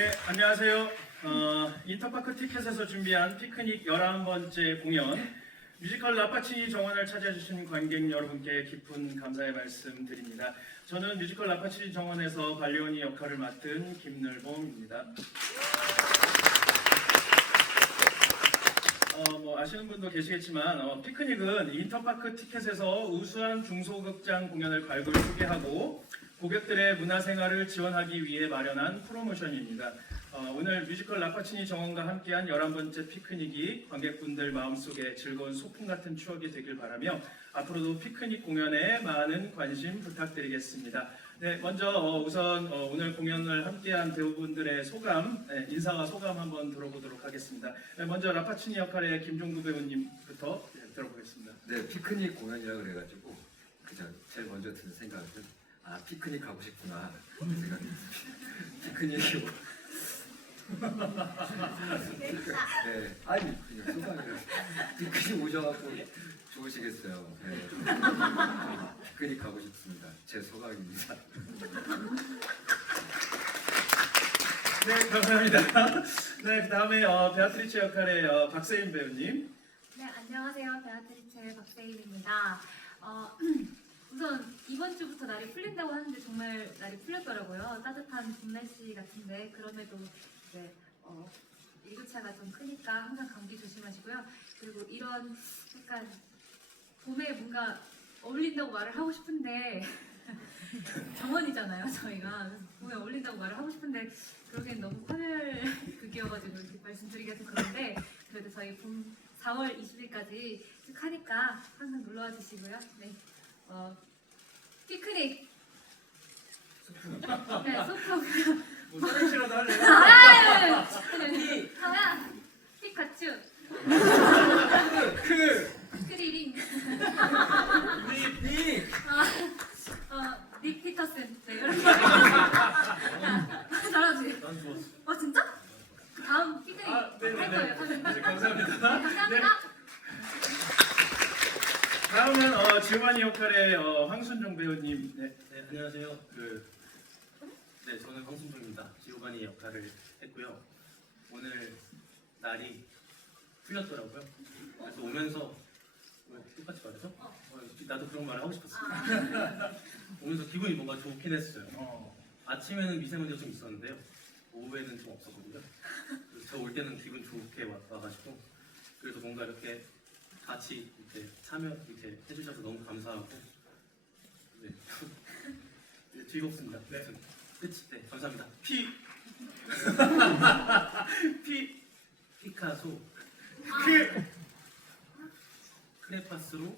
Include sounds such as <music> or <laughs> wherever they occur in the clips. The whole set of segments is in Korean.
네, 안녕하세요. 어, 인터파크 티켓에서 준비한 피크닉 11번째 공연 뮤지컬 라파치니 정원을 찾아주신 관객 여러분께 깊은 감사의 말씀 드립니다. 저는 뮤지컬 라파치니 정원에서 발리오니 역할을 맡은 김늘봉입니다. 어, 뭐 아시는 분도 계시겠지만 어, 피크닉은 인터파크 티켓에서 우수한 중소극장 공연을 발굴 소개하고 고객들의 문화생활을 지원하기 위해 마련한 프로모션입니다. 어, 오늘 뮤지컬 라파치니 정원과 함께한 11번째 피크닉이 관객분들 마음속에 즐거운 소풍 같은 추억이 되길 바라며 앞으로도 피크닉 공연에 많은 관심 부탁드리겠습니다. 네, 먼저 어, 우선 어, 오늘 공연을 함께한 배우분들의 소감, 네, 인사와 소감 한번 들어보도록 하겠습니다. 네, 먼저 라파치니 역할의 김종구 배우님부터 네, 들어보겠습니다. 네, 피크닉 공연이라 그래가지고 그냥 제일 먼저 드는 생각은 아 피크닉 가고 싶구나 그 생각이 피크닉이고 <laughs> 네, 아니 그냥 소감이라 피크닉 오셔갖고 좋으시겠어요. 네. 피크닉 가고 싶습니다. 제 소감입니다. 네, 감사합니다. 네, 그 다음에 어, 베아트리체 역할의 어, 박세인 배우님. 네, 안녕하세요. 베아트리체 박세일입니다. 어, 우선 이번 주부터 날이 풀린다고 하는데 정말 날이 풀렸더라고요. 따뜻한 봄 날씨 같은데 그럼에도 이제 어, 일교차가 좀 크니까 항상 감기 조심하시고요. 그리고 이런 약간 봄에 뭔가 어울린다고 말을 하고 싶은데 <laughs> 정원이잖아요 저희가 봄에 어울린다고 말을 하고 싶은데 그러기엔 너무 화려극이어가지고 이렇게 말씀드리기가 좀 그런데 그래도 저희 봄 4월 20일까지 쭉 하니까 항상 놀러와 주시고요. 네, 어, 피크닉. 네, 소풍. 뭐 사랑시라도 할래요? 아, 피. 하면 피카츄. 크, 크리링. 니, 니. 어, 닉 피터슨. 네, 이렇게. 잘하지. 난 좋았어. 어, 진짜? 그 다음 피크닉 아, 할 네네네. 거예요. 네, 감사합니다. 감사합니다. 다음은 어, 지오바니 역할의 어, 황순종 배우님. 네. 네, 안녕하세요. 그, 네, 저는 황순종입니다. 지오바니 역할을 했고요. 오늘 날이 풀렸더라고요. 그래서 오면서 왜 똑같이 말해서? 어, 나도 그런 말을 하고 싶었어요. <laughs> 오면서 기분이 뭔가 좋긴 했어요. 어, 아침에는 미세먼지가 좀 있었는데요. 오후에는 좀 없었거든요. 그래서 저올 때는 기분 좋게 와, 와가지고 그래서 뭔가 이렇게 같이 이렇게 참여 이렇게 해주셔서 너무 감사하고 네, <laughs> 네, 즐겁습니다. 네. 끝이 네 감사합니다. 피, <laughs> 피, 피카소 크, 크레파스로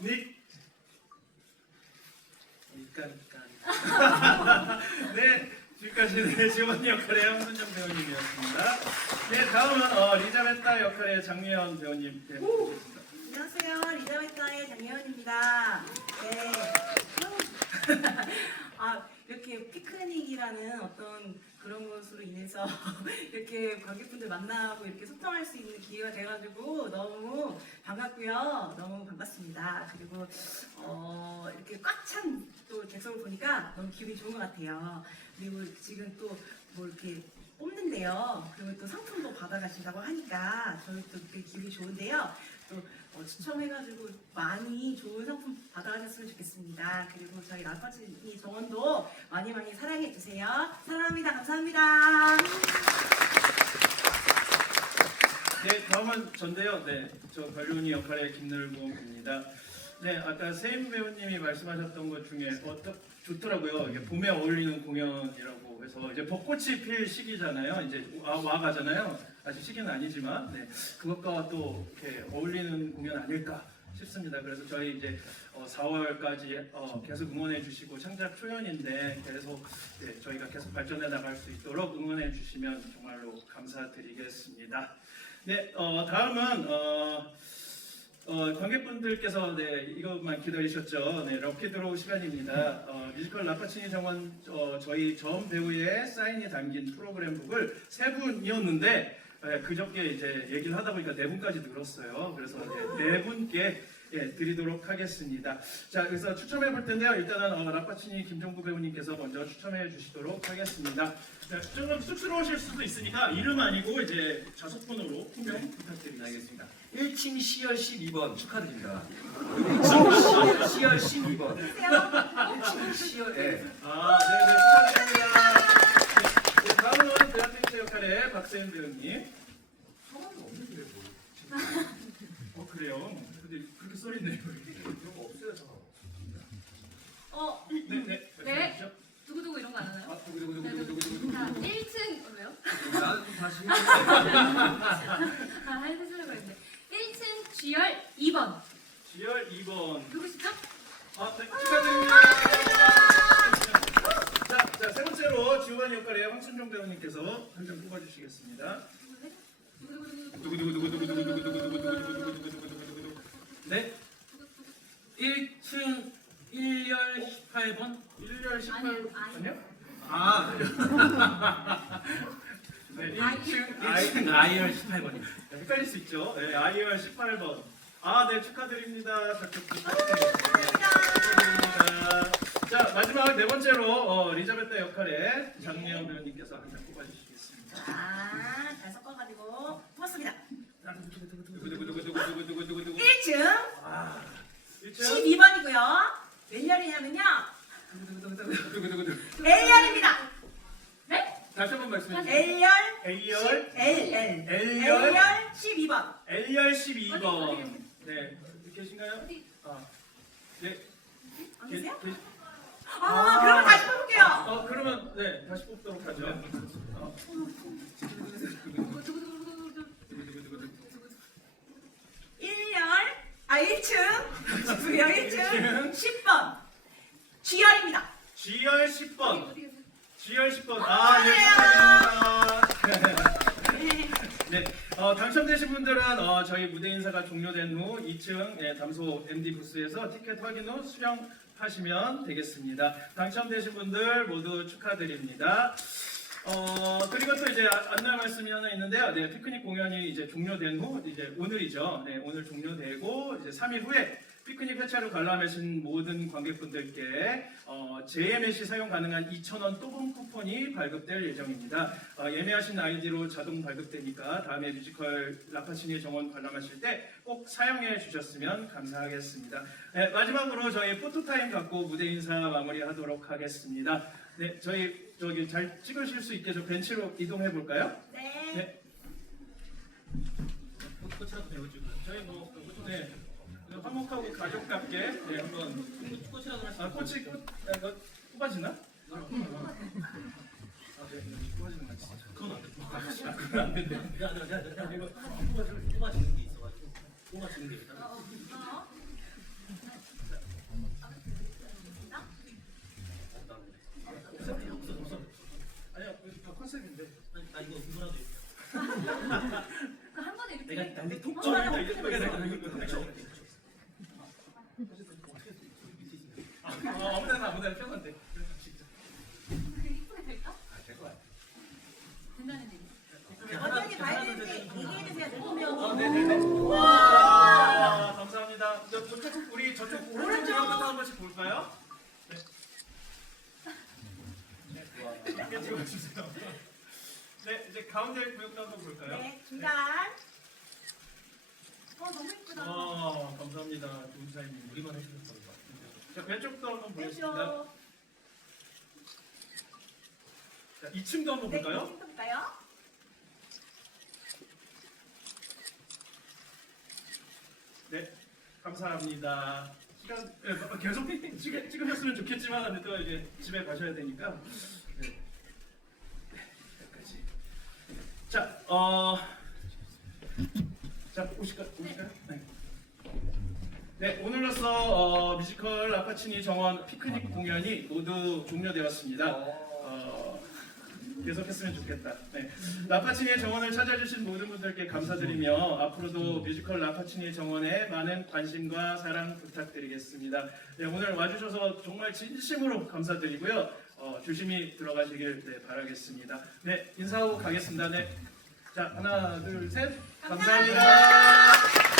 닉. 밀가미까 <laughs> 네, 지금까지 지오바니 역할의 황순종 배우님이었습니다. 네, 다음은 어, 리자베타 역할의 장미연 배우님. 네, 모시겠습니다. 안녕하세요. 리자베타의 장예원입니다. 네. <laughs> 아, 이렇게 피크닉이라는 어떤 그런 것으로 인해서 <laughs> 이렇게 관객분들 만나고 이렇게 소통할 수 있는 기회가 돼가지고 너무 반갑고요. 너무 반갑습니다. 그리고 어, 이렇게 꽉 찬 또 객석을 보니까 너무 기분이 좋은 것 같아요. 그리고 지금 또 뭐 이렇게 뽑는데요. 그리고 또 상품도 받아가신다고 하니까 저희 또 되게 기분이 좋은데요. 또 어, 추첨해가지고 많이 좋은 상품 받아가셨으면 좋겠습니다. 그리고 저희 라파치니 정원도 많이 많이 사랑해주세요. 사랑합니다. 감사합니다. 네, 다음은 전데요. 네, 저 발륜이 역할의 김늘봉입니다. 네, 아까 세임 배우님이 말씀하셨던 것 중에 어떤 좋더라고요. 이게 봄에 어울리는 공연이라고 해서 이제 벚꽃이 필 시기잖아요. 이제 와, 와 가잖아요. 아직 시기는 아니지만 네, 그것과 또 이렇게 어울리는 공연 아닐까 싶습니다. 그래서 저희 이제 어, 4월까지 어, 계속 응원해 주시고 창작 초연인데 계속 네, 저희가 계속 발전해 나갈 수 있도록 응원해 주시면 정말로 감사드리겠습니다. 네, 어, 다음은 어, 어, 관객분들께서 네, 이것만 기다리셨죠. 네, 럭키드로우 시간입니다. 어, 뮤지컬 라파치니 정원 어, 저희 전 배우의 사인이 담긴 프로그램북을 세 분이었는데 네, 그저께 이제 얘기를 하다 보니까 네 분까지 늘었어요. 그래서 네, 네 분께 예, 드리도록 하겠습니다. 자, 그래서 추첨해 볼 텐데요. 일단은 어, 라파치니 김종구 배우님께서 먼저 추첨해 주시도록 하겠습니다. 자, 조금 쑥스러우실 수도 있으니까 이름 아니고 이제 자석번호로 분명 부탁드리겠습니다. 알겠습니다. 1층 C열 12번 축하드립니다. 1층 C열 12번. 1층 C열 예. 아, 네, 네, 축하드립니다. 네, 네, 다음은 베아트리스 역할의 박세현 배우님. 어, 그래요? 써있네요. 이런 거 저. 어, 네, 네. 네. 말씀하시죠. 두구두구 이런 거 안 하나요? 아, 두구두구두구두구 두구두구. 자, 1층 뭐예요? 나는 좀 다시. <laughs> 아, 해주시려고 했는데 1층 G열 2번 지열 2번. 누구시죠? 아, 네, 축하드립니다. 자, 자, 세 번째로 지오바니 역할의 황순정 배우님께서 한 장 뽑아주시겠습니다. 네. 1층 1열 18번 1열 18. 아니요? 아 <laughs> 네, 1층 아이. 1층 I열 18번입니다. 헷갈릴 수 있죠. 네, IR 18번. 아, 네, 축하드립니다. 작곡 축하드립니다. 자, 마지막 네 번째로 어, 리자베타 역할의 장미영 배우님께서 한장뽑 12번이고요. 몇 열이냐면요. 두구두구두구. L열입니다. 다시 한번 말씀해 주세요. L열 A열, 10, L, L. L열, L열 12번. L열 어디, 12번. 어디? 네, 계신가요? 아, 네. 안 계- 계세요? 계- 아, 그러면 다시 뽑을게요. 어, 그러면 네, 다시 뽑도록 하죠. 어, 두구두구두구두구 1열, 아 1층, 1층 10번. G열입니다. G열 10번. 어디 계세요? G열 10번. 아, 예, 축하드립니다. 네, 어, 당첨되신 분들은 어, 저희 무대 인사가 종료된 후 2층 예, 담소 MD 부스에서 티켓 확인 후 수령하시면 되겠습니다. 당첨되신 분들 모두 축하드립니다. 어, 그리고 또 이제 아- 안내 말씀이 하나 있는데요. 네, 피크닉 공연이 이제 종료된 후 이제 오늘이죠. 네, 오늘 종료되고 이제 3일 후에 피크닉 회차로 관람하신 모든 관객분들께 어, JMSC 사용 가능한 2,000원 또봉 쿠폰이 발급될 예정입니다. 어, 예매하신 아이디로 자동 발급되니까 다음에 뮤지컬 라파치니 정원 관람하실 때 꼭 사용해 주셨으면 감사하겠습니다. 네, 마지막으로 저희 포토타임 갖고 무대 인사 마무리하도록 하겠습니다. 네, 저희 저기 잘 찍으실 수 있게 저 벤치로 이동해 볼까요? 네. 네. 꽃이라도 배워주고 저희 뭐 네. 화목하고 가족답게 네, 한번 꽃이라도 할수 아 꽃이 꽃 아, 이거 뽑아지나? 아, 네. 뽑아지는 거 같지. 그건 안 돼. 아, 그건 안 된대. 내가 내가 내가 내가 이거 뽑아주는 게 있어가지고 뽑아주는 게 있다. 어, 어. 없어 없어 없어. 아니야, 다 컨셉인데. 아니 나 이거 이거라도 있어. 그한 번에 이렇게 내가 난데 톡 어, 쳐. 이거 이거 이거 이거 이거 이거. 아, 아무데나 아무데나 펴면 돼. 이쁘게 될까? 아, 될것 같아. 된다는 얘기. 어떻게 봐야 되는지 얘기해주세요. 어, 대통령. 네네네. 와, 감사합니다. 저, 저쪽 우리 저쪽 오른쪽 쪽부터 한 번씩 볼까요? 네. 네, 와, 이렇게 찍어주세요. 네, 이제 가운데 구역도 한번 중간. 어, 너무 예쁘다. 어, 감사합니다. 사장님. 우리만 같은데. 자, 왼쪽도 한번 보겠습니다. 자, 2층도 한번 네, 볼까요? 볼까요? 네, 감사합니다. 시간 네, 뭐, 계속 찍, 찍으셨으면 좋겠지만 또 이제 집에 가셔야 되니까. 네. 여기까지. 자, 어, 자 오실까요? 네. 네, 오늘로써 어, 뮤지컬 아파치니 정원 피크닉 공연이 모두 종료되었습니다. 어, 계속했으면 좋겠다. 네. 라파치니의 정원을 찾아주신 모든 분들께 감사드리며 앞으로도 뮤지컬 라파치니의 정원에 많은 관심과 사랑 부탁드리겠습니다. 네, 오늘 와주셔서 정말 진심으로 감사드리고요. 어, 조심히 들어가시길 네, 바라겠습니다. 네, 인사하고 가겠습니다. 네. 자, 하나, 둘, 셋. 감사합니다.